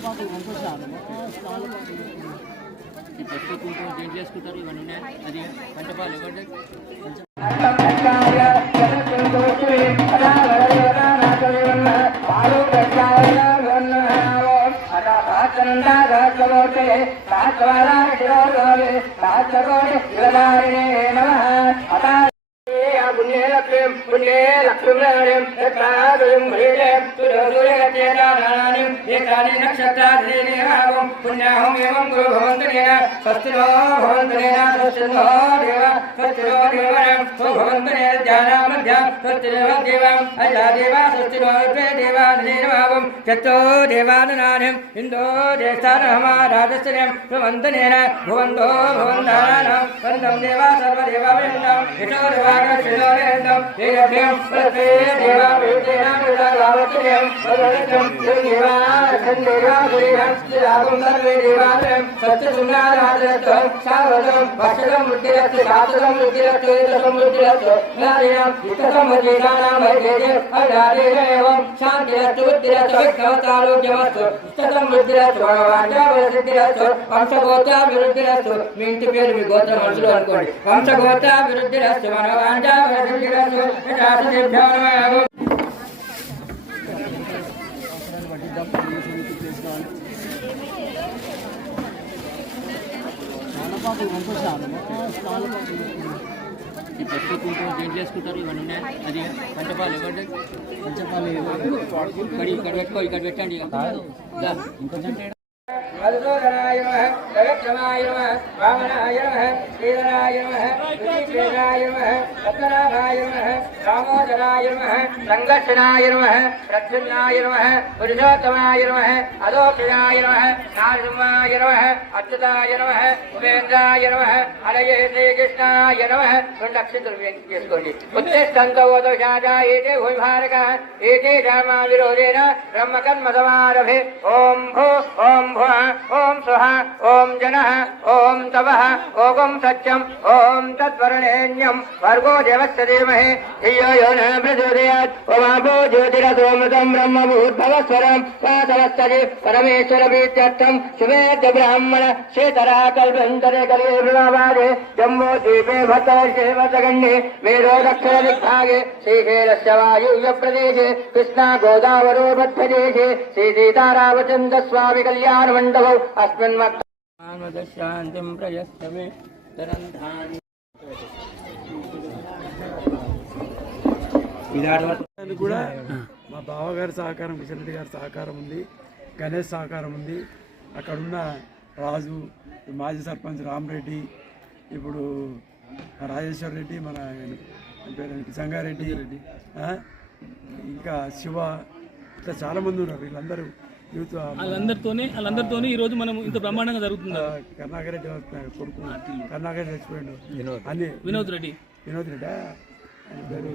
ఈ పసుపు కుంకుమ దేంట్లో వేసుకుంటారు ఇవన్నీ ఉన్నాయి అది పంచపాలు ఇవ్వండి चतो देवानां इंदो देशानहमाराधस्यं प्रवन्दनेन भुवन्तो भुवन्दानां वन्दं देवा सर्वदेवावृन्दं यतो देवागणशिरोरेन्दं देवभ्यं प्रते देवावृन्देनानुरागावत्यं वदन्तं देवा सन्देवागुरिहं श्रीरागं सर्वे देवालयं सत्यसुन्दराराधयत्वं सावधं भक्षलं मुद्दिरस्तु शास्त्रं मुद्दिरस्तु दशं मुद्दिरस्तु नारिणं युक्तसमधिकानां वैदेजे अराधेन एवं शान्तिरस्तु बुद्धिरस्तु विघ्नवतारोग्यमस्तु इष्टसमृद्धिरस्तु वाञ्छावसिद्धिरस्तु వంశగోత్రాభివృద్ధిరస్తు మీ ఇంటి పేరు మీ గోత్ర మనుషులు అనుకోండి వంశగోత్రాభివృద్ధిరస్తు మన వాంఛావసిద్ధిరస్తు యథాశిభ్యో నమః ఈ పసుపు కుంకుమ దేంట్లో వేసుకుంటారు ఇవన్నీ ఉన్నాయి అది పంచపాలు ఇవ్వండి పంచపాలు ఇక్కడ పెట్టుకో ఇక్కడ పెట్టండి ఇంకొంచెం मधुसूदनाय नमः जगक्षमाय नमः वामनाय नमः श्रीधराय नमः ऋषिकेशाय नमः रत्नाभाय नमः दामोदराय नमः संगर्षणाय नमः प्रद्युम्नाय नमः पुरुषोत्तमाय नमः अदोक्षणाय नमः नारसिंहाय नमः अच्युताय नमः उपेन्द्राय नमः अलये श्रीकृष्णाय नमः क्षेసుకోండి उत्तिष्ठन्तवोदशाजायेते भूमिभारकः एते धर्माविरोधेन ब्रह्मकर्मसमारभे ओं भो ओं भुवः ओं स्वः ओं जनः ओं तपः ओं सत्यम् ओं तत्वरेण्यं भर्गो देवस्य धीमहि धियो यो नः प्रचोदयात् ओमापो ज्योतिरसोमृतं ब्रह्मभूर्भवस्वरं वासवस्तरि परमेश्वरप्रीत्यर्थं शुभेद्य ब्राह्मण श्रीतरः कल्पन्तरे कलिये प्रभावादे जम्बूद्वीपे भट्टवर्षे वसगण्ये मेरो दक्षिणदिग्भागे श्रीशैलस्य वायुव्यप्रदेशे कृष्णा गोदावरो मध्यदेशे श्रीसीतारामचन्द्रस्वामि कल्याणमण्डपौ अस्मिन् शान्तिं प्रयच्छमे तरन्धानि కూడా మా బావగారి సహకారం కిషన్ రెడ్డి గారి సహకారం ఉంది, గణేష్ సహకారం ఉంది. అక్కడున్న రాజు, మాజీ సర్పంచ్ రామరెడ్డి, ఇప్పుడు రాజేశ్వర్ రెడ్డి, మన సంగారెడ్డి, ఇంకా శివ, ఇట్లా చాలామంది ఉన్నారు. వీళ్ళందరూ యూత్ వాళ్ళందరితోనే ఈరోజు మనం ఇంత బ్రహ్మాండంగా జరుగుతుంది. కరుణాకర్ రెడ్డి కొడుకు కరుణాకర్ రెడ్డి చచ్చిపోయాడు. అన్ని వినోద్ రెడ్డి ఆయన పేరు